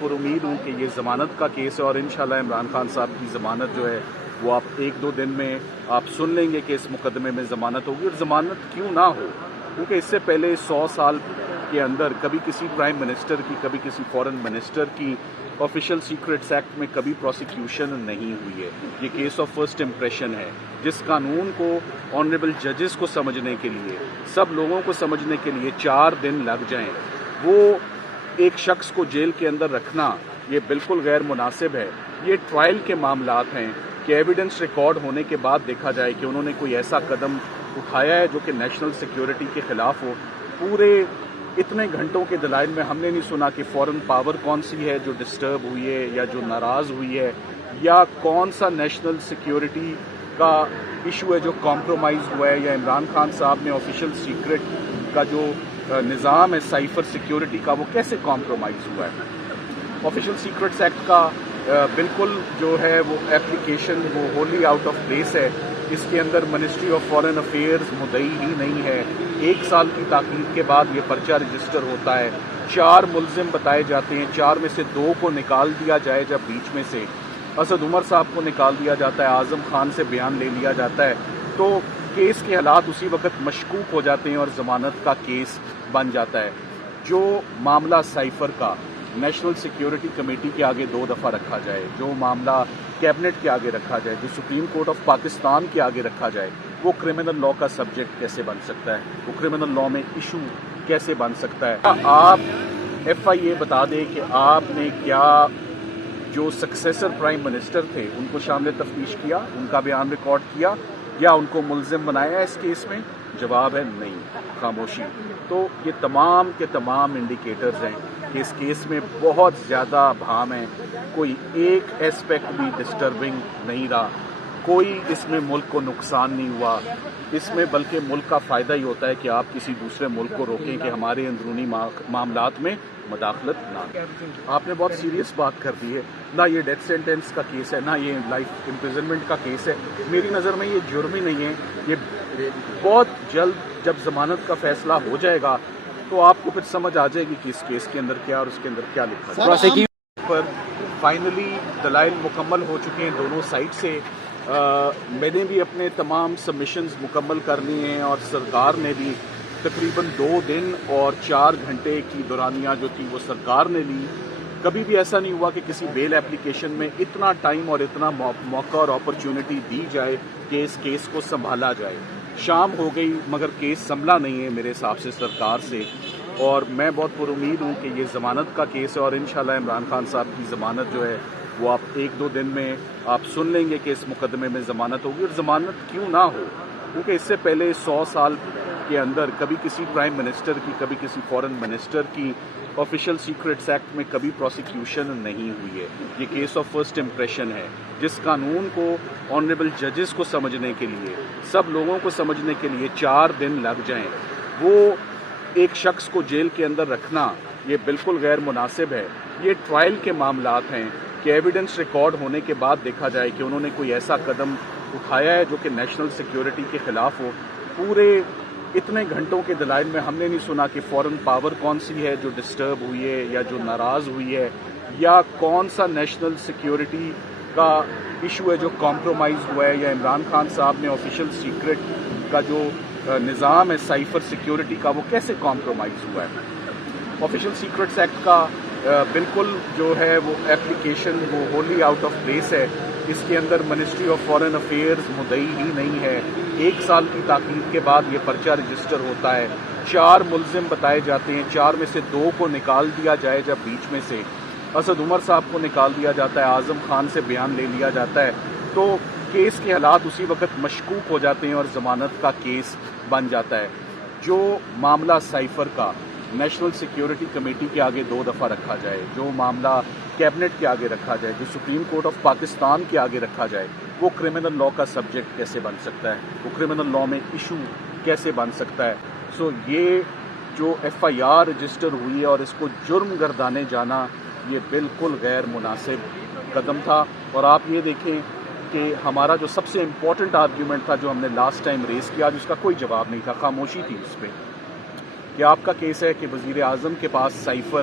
پر امید ہوں کہ یہ ضمانت کا کیس ہے اور انشاءاللہ عمران خان صاحب کی ضمانت جو ہے وہ آپ ایک دو دن میں آپ سن لیں گے کہ اس مقدمے میں ضمانت ہوگی. اور ضمانت کیوں نہ ہو، کیونکہ اس سے پہلے 100 سال کے اندر کبھی کسی پرائم منسٹر کی، کبھی کسی فورن منسٹر کی آفیشیل سیکرٹس ایکٹ میں کبھی پروسیکیوشن نہیں ہوئی ہے. یہ کیس آف فرسٹ امپریشن ہے. جس قانون کو آنریبل ججز کو سمجھنے کے لیے، سب لوگوں کو سمجھنے کے لیے 4 دن لگ جائیں، وہ ایک شخص کو جیل کے اندر رکھنا یہ بالکل غیر مناسب ہے. یہ ٹرائل کے معاملات ہیں کہ ایویڈنس ریکارڈ ہونے کے بعد دیکھا جائے کہ انہوں نے کوئی ایسا قدم اٹھایا ہے جو کہ نیشنل سیکیورٹی کے خلاف ہو. پورے اتنے گھنٹوں کے دلائل میں ہم نے نہیں سنا کہ فورن پاور کون سی ہے جو ڈسٹرب ہوئی ہے یا جو ناراض ہوئی ہے، یا کون سا نیشنل سیکیورٹی کا ایشو ہے جو کمپرومائز ہوا ہے، یا عمران خان صاحب نے آفیشیل سیکرٹ کا جو نظام ہے سائفر سیکیورٹی کا وہ کیسے کمپرومائز ہوا ہے. آفیشیل سیکرٹس ایکٹ کا بالکل جو ہے وہ اپلیکیشن وہ ہوللی آؤٹ آف پلیس ہے. اس کے اندر منسٹری آف فارن افیئرز مدعی ہی نہیں ہے. 1 سال کی تاخیر کے بعد یہ پرچہ رجسٹر ہوتا ہے. 4 ملزم بتائے جاتے ہیں، 4 میں سے 2 کو نکال دیا جائے جب بیچ میں سے اسد عمر صاحب کو نکال دیا جاتا ہے، اعظم خان سے بیان لے لیا جاتا ہے، تو کیس کے حالات اسی وقت مشکوک ہو جاتے ہیں اور ضمانت کا کیس بن جاتا ہے. جو معاملہ سائفر کا نیشنل سیکیورٹی کمیٹی کے آگے 2 دفعہ رکھا جائے، جو معاملہ کیبنٹ کے آگے رکھا جائے، جو سپریم کورٹ آف پاکستان کے آگے رکھا جائے، وہ کرمنل لا کا سبجیکٹ کیسے بن سکتا ہے؟ وہ کرمنل لا میں ایشو کیسے بن سکتا ہے؟ آپ ایف آئی اے بتا دیں کہ آپ نے کیا جو سکسیسر پرائم منسٹر تھے ان کو شامل تفتیش کیا، ان کا بیان ریکارڈ کیا، یا ان کو ملزم بنایا اس کیس میں؟ جواب ہے نہیں، خاموشی. تو یہ تمام کے تمام انڈیکیٹرز ہیں کہ اس کیس میں بہت زیادہ بھام ہے. کوئی ایک ایسپیکٹ بھی ڈسٹربنگ نہیں رہا، کوئی اس میں ملک کو نقصان نہیں ہوا. اس میں بلکہ ملک کا فائدہ ہی ہوتا ہے کہ آپ کسی دوسرے ملک کو روکیں کہ ہمارے اندرونی معاملات میں مداخلت نہ کریں. آپ نے بہت سیریس بات کر دی ہے. نہ یہ ڈیتھ سینٹینس کا کیس ہے، نہ یہ لائف امپریزنمنٹ کا کیس ہے. میری نظر میں یہ جرم ہی نہیں ہے. یہ بہت جلد جب ضمانت کا فیصلہ ہو جائے گا تو آپ کو پھر سمجھ آ جائے گی کہ اس کیس کے اندر کیا اور اس کے اندر کیا لکھا ہے. پر فائنلی دلائل مکمل ہو چکے ہیں دونوں سائڈ سے. میں نے بھی اپنے تمام سبمیشنز مکمل کر لیے ہیں اور سرکار نے بھی تقریباً 2 دن اور 4 گھنٹے کی دورانیہ جو تھی وہ سرکار نے لی. کبھی بھی ایسا نہیں ہوا کہ کسی بیل اپلیکیشن میں اتنا ٹائم اور اتنا موقع اور اپرچونٹی دی جائے کہ اس کیس کو سنبھالا جائے. شام ہو گئی مگر کیس سنبھلا نہیں ہے میرے حساب سے سرکار سے، اور میں بہت پر امید ہوں کہ یہ ضمانت کا کیس ہے اور انشاءاللہ عمران خان صاحب کی ضمانت جو ہے وہ آپ 1-2 دن میں آپ سن لیں گے کہ اس مقدمے میں ضمانت ہوگی. اور ضمانت کیوں نہ ہو، کیونکہ اس سے پہلے 100 سال کے اندر کبھی کسی پرائم منسٹر کی، کبھی کسی فورن منسٹر کی آفیشیل سیکرٹس ایکٹ میں کبھی پروسیکیوشن نہیں ہوئی ہے. یہ کیس آف فرسٹ امپریشن ہے. جس قانون کو آنریبل ججز کو سمجھنے کے لیے، سب لوگوں کو سمجھنے کے لیے 4 دن لگ جائیں، وہ ایک شخص کو جیل کے اندر رکھنا یہ بالکل غیر مناسب ہے. یہ ٹرائل کے معاملات ہیں کہ ایویڈنس ریکارڈ ہونے کے بعد دیکھا جائے کہ انہوں نے کوئی ایسا قدم اٹھایا ہے جو کہ نیشنل سیکیورٹی کے خلاف ہو. پورے اتنے گھنٹوں کے دلائل میں ہم نے نہیں سنا کہ فورن پاور کون سی ہے جو ڈسٹرب ہوئی ہے یا جو ناراض ہوئی ہے، یا کون سا نیشنل سیکیورٹی کا ایشو ہے جو کمپرومائز ہوا ہے، یا عمران خان صاحب نے آفیشیل سیکرٹ کا جو نظام ہے سائفر سیکیورٹی کا وہ کیسے کمپرومائز ہوا ہے. آفیشیل سیکرٹس ایکٹ کا بالکل جو ہے وہ اپلیکیشن وہ ہوللی آؤٹ آف پلیس ہے. اس کے اندر منسٹری آف فارن افیئرز مدعی ہی نہیں ہے. 1 سال کی تاخیر کے بعد یہ پرچہ رجسٹر ہوتا ہے. 4 ملزم بتائے جاتے ہیں، 4 میں سے 2 کو نکال دیا جائے جب بیچ میں سے اسد عمر صاحب کو نکال دیا جاتا ہے، اعظم خان سے بیان لے لیا جاتا ہے، تو کیس کے حالات اسی وقت مشکوک ہو جاتے ہیں اور ضمانت کا کیس بن جاتا ہے. جو معاملہ سائفر کا نیشنل سیکیورٹی کمیٹی کے آگے 2 دفعہ رکھا جائے، جو معاملہ کیبنٹ کے آگے رکھا جائے، جو سپریم کورٹ آف پاکستان کے آگے رکھا جائے، وہ کرمنل لا کا سبجیکٹ کیسے بن سکتا ہے؟ وہ کرمنل لا میں ایشو کیسے بن سکتا ہے؟ سو یہ جو ایف آئی آر رجسٹر ہوئی ہے اور اس کو جرم گردانے جانا یہ بالکل غیر مناسب قدم تھا. اور آپ یہ دیکھیں کہ ہمارا جو سب سے امپورٹنٹ آرگیومنٹ تھا جو ہم نے لاسٹ ٹائم ریز کیا، جس کا کوئی جواب نہیں تھا، خاموشی تھی اس پہ، کہ آپ کا کیس ہے کہ وزیر اعظم کے پاس سائفر